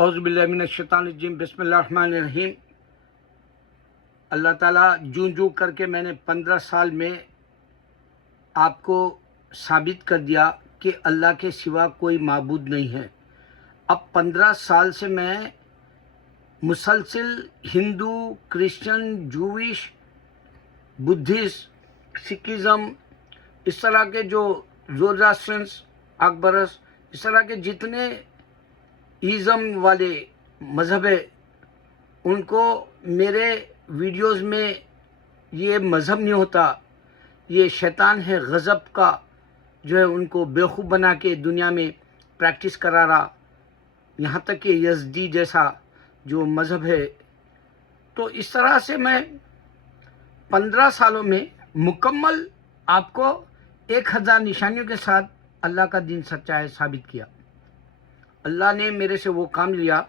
اعوذ باللہ من الشیطان الرجیم بسم اللہ الرحمن الرحیم۔ اللہ تعالیٰ جوں کر کے میں نے 15 سال میں آپ کو ثابت کر دیا کہ اللہ کے سوا کوئی معبود نہیں ہے۔ اب 15 سال سے میں مسلسل ہندو، کرسچن، جوئش، بدھسٹ، سکھزم، اس طرح کے جو زوراسٹرنس، اکبرس، اس طرح کے جتنے ایزم والے مذہب ہے، ان کو میرے ویڈیوز میں یہ مذہب نہیں ہوتا، یہ شیطان ہے غضب کا، جو ہے ان کو بیوقوف بنا کے دنیا میں پریکٹس کرا رہا، یہاں تک کہ یزدی جیسا جو مذہب ہے۔ تو اس طرح سے میں 15 سالوں میں مکمل آپ کو 1000 نشانیوں کے ساتھ اللہ کا دین سچا ہے ثابت کیا۔ اللہ نے میرے سے وہ کام لیا،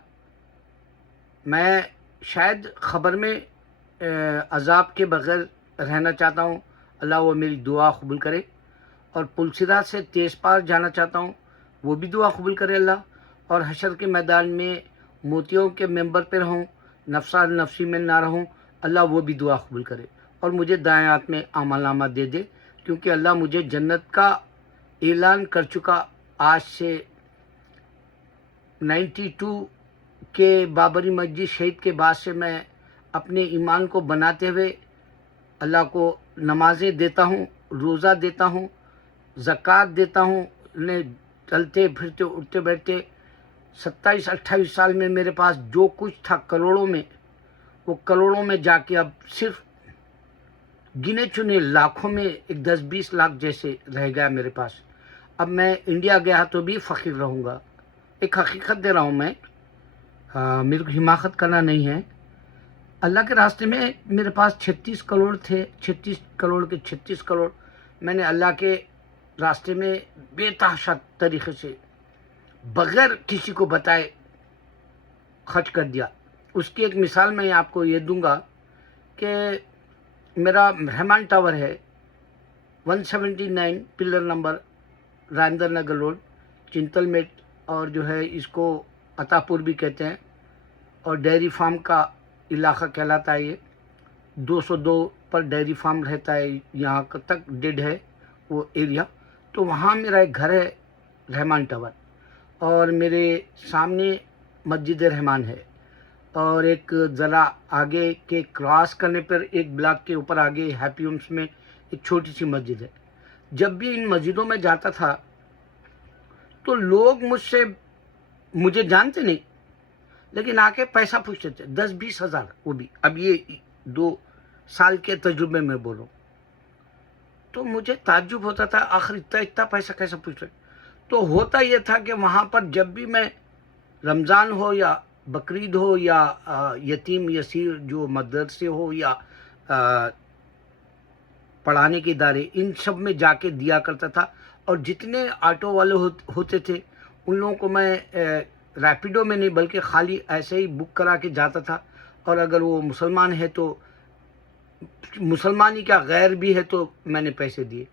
میں شاید خبر میں عذاب کے بغیر رہنا چاہتا ہوں، اللہ وہ میری دعا قبول کرے، اور پلسرات سے تیز پار جانا چاہتا ہوں، وہ بھی دعا قبول کرے اللہ، اور حشر کے میدان میں موتیوں کے ممبر پہ رہوں، نفسا نفسی میں نہ رہوں، اللہ وہ بھی دعا قبول کرے، اور مجھے دائیں ہاتھ میں اعمال نامہ دے دے، کیونکہ اللہ مجھے جنت کا اعلان کر چکا۔ آج سے 92 کے بابری مسجد شہید کے بعد سے میں اپنے ایمان کو بناتے ہوئے اللہ کو نمازیں دیتا ہوں، روزہ دیتا ہوں، زکوٰۃ دیتا ہوں، انہیں چلتے پھرتے اٹھتے بیٹھتے 27-28 سال میں میرے پاس جو کچھ تھا کروڑوں میں، وہ کروڑوں میں جا کے اب صرف گنے چنے لاکھوں میں 10-20 لاکھ جیسے رہ گیا میرے پاس۔ اب میں انڈیا گیا تو بھی فقیر رہوں گا۔ ایک حقیقت دے رہا ہوں میں، میرے کو حماقت کرنا نہیں ہے۔ اللہ کے راستے میں میرے پاس 36 کروڑ تھے، 36 کروڑ کے 36 کروڑ میں نے اللہ کے راستے میں بے تحاشا طریقے سے بغیر کسی کو بتائے خرچ کر دیا۔ اس کی ایک مثال میں آپ کو یہ دوں گا کہ میرا رحمان ٹاور ہے 179 pillar number, Rajendra Nagar road, Chintal Met, اور جو ہے اس کو عطا پور بھی کہتے ہیں، اور ڈیری فارم کا علاقہ کہلاتا ہے۔ یہ 202 پر ڈیری فارم رہتا ہے، یہاں تک ڈیڈ ہے وہ ایریا۔ تو وہاں میرا ایک گھر ہے رحمان ٹاور، اور میرے سامنے مسجد رحمان ہے، اور ایک ذرا آگے کے کراس کرنے پر ایک بلاک کے اوپر آگے ہیپی ہومس میں ایک چھوٹی سی مسجد ہے۔ جب بھی ان مسجدوں میں جاتا تھا تو لوگ مجھے جانتے نہیں، لیکن آ کے پیسہ پوچھتے تھے، 10-20 ہزار، وہ بھی اب یہ 2 سال کے تجربے میں بول رہا ہوں۔ تو مجھے تعجب ہوتا تھا، آخر اتنا پیسہ کیسے پوچھ رہے؟ تو ہوتا یہ تھا کہ وہاں پر جب بھی میں رمضان ہو یا بقرعید ہو یا یتیم یسیر جو مدرسے ہو یا پڑھانے کے ادارے، ان سب میں جا کے دیا کرتا تھا، اور جتنے آٹو والے ہوتے تھے ان لوگوں کو میں ریپیڈو میں نہیں بلکہ خالی ایسے ہی بک کرا کے جاتا تھا، اور اگر وہ مسلمان ہے تو مسلمان ہی کیا غیر بھی ہے تو میں نے پیسے دیے۔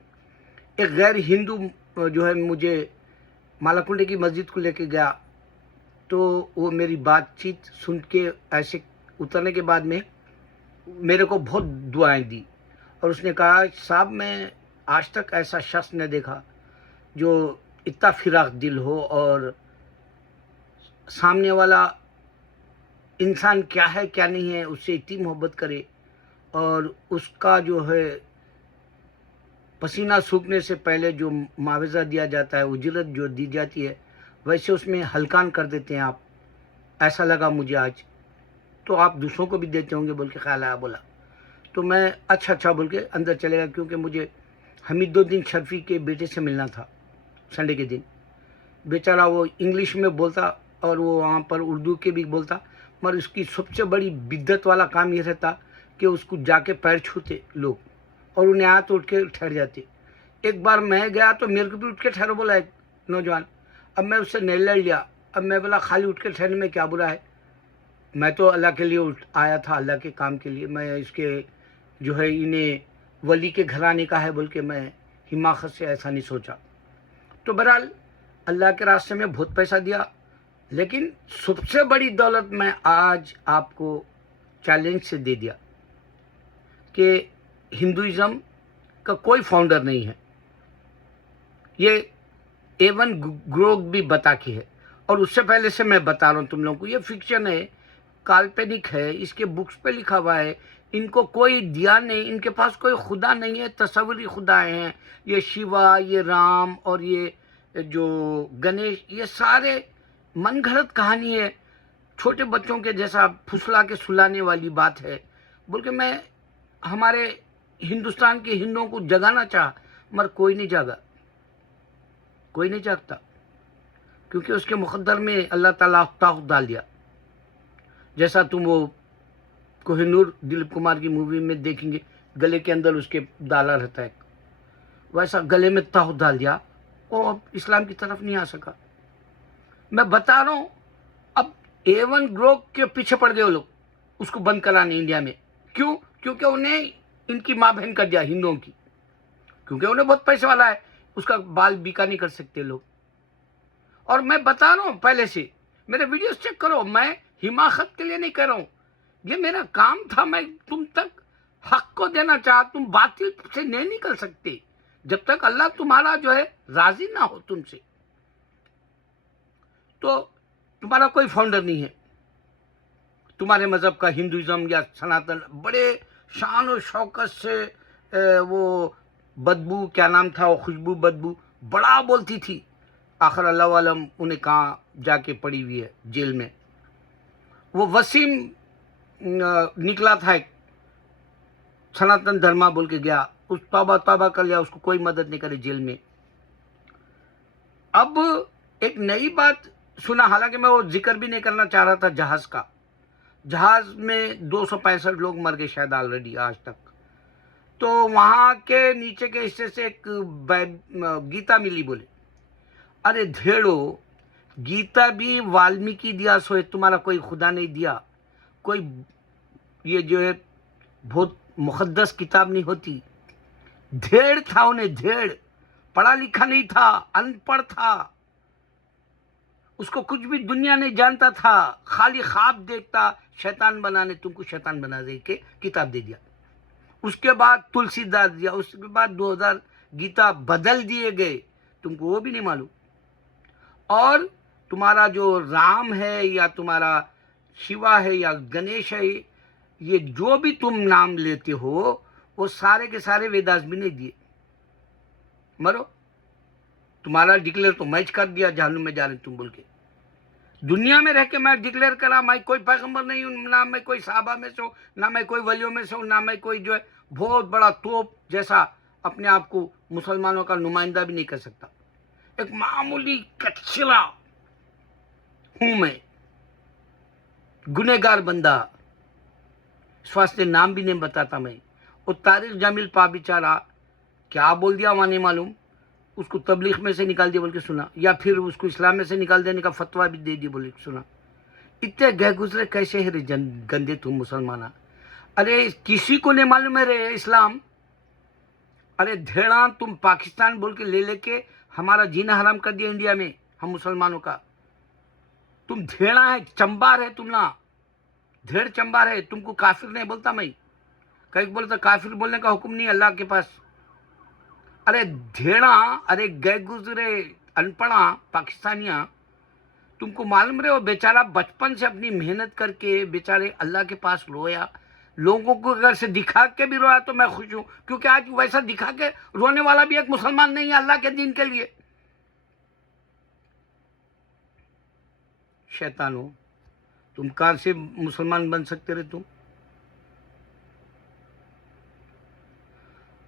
ایک غیر ہندو جو ہے مجھے مالاکنڈے کی مسجد کو لے کے گیا، تو وہ میری بات چیت سن کے ایسے اترنے کے بعد میں میرے کو بہت دعائیں دی، اور اس نے کہا صاحب میں آج تک ایسا شخص نے دیکھا جو اتنا فراق دل ہو، اور سامنے والا انسان کیا ہے کیا نہیں ہے اس سے اتنی محبت کرے، اور اس کا جو ہے پسینہ سوکھنے سے پہلے جو معاوضہ دیا جاتا ہے، اجرت جو دی جاتی ہے، ویسے اس میں ہلکان کر دیتے ہیں آپ۔ ایسا لگا مجھے آج، تو آپ دوسروں کو بھی دیتے ہوں گے بول کے خیال آیا، بولا تو میں اچھا بول کے اندر چلے گا، کیونکہ مجھے حمید الدین شرفی کے بیٹے سے ملنا تھا سنڈے کے دن۔ بیچارہ وہ انگلش میں بولتا اور وہ وہاں پر اردو کے بھی بولتا، مگر اس کی سب سے بڑی بدت والا کام یہ رہتا کہ اس کو جا کے پیر چھوتے لوگ، اور انہیں ہاتھ اٹھ کے ٹھہر جاتے۔ ایک بار میں گیا تو میرے کو بھی اٹھ کے ٹھہرو بولا ایک نوجوان، اب میں اس سے نہیں لڑ لیا، اب میں بولا خالی اٹھ کے ٹھہرنے میں کیا برا ہے، میں تو اللہ کے لیے آیا تھا، اللہ کے کام کے لیے، میں اس کے جو ہے انہیں ولی کے گھرانے کا ہے بول کے میں حماقت سے ایسا نہیں سوچا۔ تو بہرحال اللہ کے راستے میں بہت پیسہ دیا، لیکن سب سے بڑی دولت میں آج آپ کو چیلنج سے دے دیا کہ ہندوازم کا کوئی فاؤنڈر نہیں ہے. یہ ایون گروگ بھی بتا کے ہے، اور اس سے پہلے سے میں بتا رہا ہوں تم لوگوں کو، یہ فکشن ہے، کالپنک ہے، اس کے بکس پہ لکھا ہوا ہے. ان کو کوئی دیا نہیں، ان کے پاس کوئی خدا نہیں ہے، تصوری خدا ہیں. یہ شیوا، یہ رام اور یہ جو گنیش، یہ سارے من گھڑت کہانی ہے، چھوٹے بچوں کے جیسا پھسلا کے سلانے والی بات ہے. بول کے میں ہمارے ہندوستان کے ہندوؤں کو جگانا چاہا، مگر کوئی نہیں جاگا، کوئی نہیں جاگتا، کیونکہ اس کے مقدر میں اللہ تعالیٰ طاقت ڈال دیا. جیسا تم وہ کوہ نور دلیپ کمار کی مووی میں دیکھیں گے، گلے کے اندر اس کے ڈالا رہتا ہے، ویسا گلے میں طاقت ڈال دیا، وہ اب اسلام کی طرف نہیں آ سکا. میں بتا رہا ہوں، اب ایون گروہ کے پیچھے پڑ گئے وہ لوگ اس کو بند کرانے انڈیا میں. کیوں؟ کیونکہ انہیں ان کی ماں بہن کر دیا ہندوؤں کی، کیونکہ انہیں بہت پیسے والا ہے، اس کا بال بیکا نہیں کر سکتے لوگ. اور میں بتا رہا ہوں پہلے سے، میرے ویڈیوز چیک کرو، میں حماقت کے لیے نہیں کر رہا ہوں، یہ میرا کام تھا. میں تم تک حق کو دینا چاہا، تم باطل سے نہیں نکل سکتے جب تک اللہ تمہارا جو ہے راضی نہ ہو تم سے. تو تمہارا کوئی فاؤنڈر نہیں ہے، تمہارے مذہب کا ہندوازم یا سناتن بڑے شان و شوکت سے وہ بدبو، کیا نام تھا وہ، خوشبو بدبو بڑا بولتی تھی. آخر اللہ عالم انہیں کہاں جا کے پڑی ہوئی ہے جیل میں. وہ وسیم نکلا تھا ایک سناتن دھرما بول کے گیا، اس توبہ کر لیا، اس کو کوئی مدد نہیں کرے جیل میں. اب ایک نئی بات سنا، حالانکہ میں وہ ذکر بھی نہیں کرنا چاہ رہا تھا جہاز کا. جہاز میں 265 لوگ مر گئے شاید آلریڈی آج تک. تو وہاں کے نیچے کے حصے سے ایک گیتا ملی. بولے ارے دھیڑو، گیتا بھی والمیکی دیا سو، تمہارا کوئی خدا نہیں دیا. کوئی یہ جو ہے بہت مقدس کتاب نہیں ہوتی. دھیڑ تھا انہیں، دھیڑ، پڑھا لکھا نہیں تھا، ان پڑھ تھا، اس کو کچھ بھی دنیا نہیں جانتا تھا، خالی خواب دیکھتا شیطان بنانے، تم کو شیطان بنا دے کے کتاب دے دیا. اس کے بعد تلسی داس دیا، اس کے بعد 2000 گیتا بدل دیے گئے، تم کو وہ بھی نہیں معلوم. اور تمہارا جو رام ہے یا تمہارا شیوا ہے یا گنیش ہے، یہ جو بھی تم نام لیتے ہو، وہ سارے کے سارے ویداس بھی نہیں دیے. مرو، تمہارا ڈکلیئر تو میچ کر دیا جہنم میں جا رہے تم بول کے. دنیا میں رہ کے میں ڈکلیئر کرا میں کوئی پیغمبر نہیں ہوں، نہ میں کوئی صحابہ میں سے ہوں، نہ میں کوئی ولیوں میں سے ہوں، نہ میں کوئی جو ہے بہت بڑا توپ جیسا اپنے آپ کو مسلمانوں کا نمائندہ بھی نہیں کر سکتا. ایک معمولی کچلا ہوں میں، گنہگار بندہ، اس واسطے نام بھی نہیں بتاتا میں. اور طارق جمیل پا بیچارہ کیا بول دیا وہاں نہیں معلوم، اس کو تبلیغ میں سے نکال دیا بول کے سنا، یا پھر اس کو اسلام میں سے نکال دینے کا فتویٰ بھی دے دیا بول کے سنا. اتنے گئے گزرے کیسے ہے گندے تم مسلمانہ. ارے کسی کو نہیں معلوم ہے رے اسلام. ارے دھیڑا، تم پاکستان بول کے لے کے ہمارا جینا حرام کر دیا انڈیا میں ہم مسلمانوں کا. تم دھیڑا ہے، چمبار ہے تم نا، دھیڑ چمبار ہے. تم کو کافر نہیں بولتا میں، کہیں بولتا کافر بولنے کا حکم نہیں اللہ کے پاس. ارے دھیڑا، ارے گئے گزرے ان پڑھا پاکستانیاں، تم کو معلوم رہے وہ بیچارہ بچپن سے اپنی محنت کر کے بیچارے اللہ کے پاس رویا. لوگوں کو اگر سے دکھا کے بھی رویا تو میں خوش ہوں، کیونکہ آج ویسا دکھا کے رونے والا بھی ایک مسلمان نہیں ہے اللہ کے دین کے لیے. شیطانوں، تم کہاں سے مسلمان بن سکتے رہے تم؟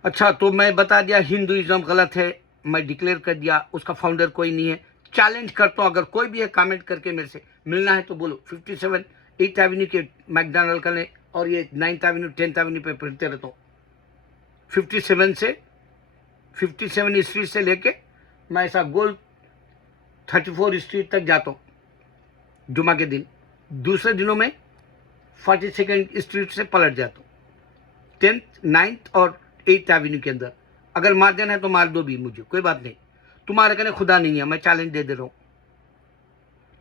اچھا، تو میں بتا دیا ہندوازم غلط ہے، میں ڈکلیئر کر دیا اس کا فاؤنڈر کوئی نہیں ہے. چیلنج کرتا ہوں، اگر کوئی بھی ہے کامنٹ کر کے میرے سے ملنا ہے تو بولو. 57 8 ایونیو کے میکڈونلڈ کا لیں، اور یہ 9th ایونیو 10th ایونیو پہ پھرتے رہتا ہوں. 57 اسٹریٹ سے لے کے میں ایسا گول 34 اسٹریٹ تک جاتا ہوں جمعہ کے دن. دوسرے دنوں میں 42 اسٹریٹ سے پلٹ جاتا ہوں 10th 9th اور 8th ایونیو کے اندر. اگر مار دینا ہے تو مار دو بھی، مجھے کوئی بات نہیں. تمہارے کنے خدا نہیں ہے، میں چیلنج دے رہا ہوں.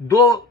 2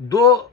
2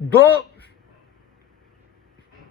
2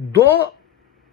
2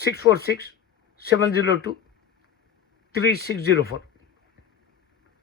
646-702-3604।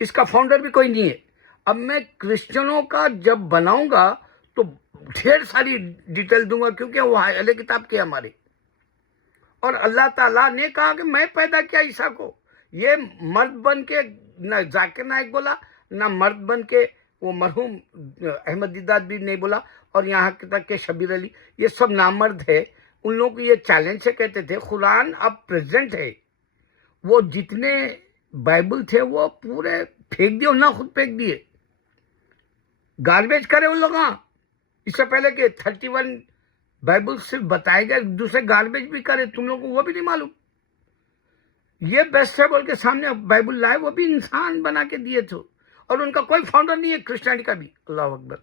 اس کا فاؤنڈر بھی کوئی نہیں ہے. اب میں کرسچنوں کا جب بناؤں گا تو ڈھیر ساری ڈیٹیل دوں گا، کیونکہ وہ اہل کتاب کے ہمارے. اور اللہ تعالیٰ نے کہا کہ میں پیدا کیا عیسیٰ کو. یہ مرد بن کے نہ ذاکر نائک بولا، نہ مرد بن کے وہ مرحوم احمد دیدات بھی نہیں بولا، اور یہاں تک کہ شبیر علی، یہ سب نامرد ہے. ان لوگوں کو یہ چیلنج سے کہتے تھے قرآن اب پریزنٹ ہے. وہ جتنے بائبل تھے وہ پورے پھینک دیے، نہ خود پھینک دیے، گاربیج کرے ان لوگ. ہاں اس سے پہلے کہ 31 بائبل صرف بتائے گئے، دوسرے گاربیج بھی کرے، تم لوگوں کو وہ بھی نہیں معلوم. یہ بیسٹ ہے بول کے سامنے بائبل لائے، وہ بھی انسان بنا کے دیے تھے، اور ان کا کوئی فاؤنڈر نہیں ہے کرسچینٹی کا بھی. اللہ اکبر.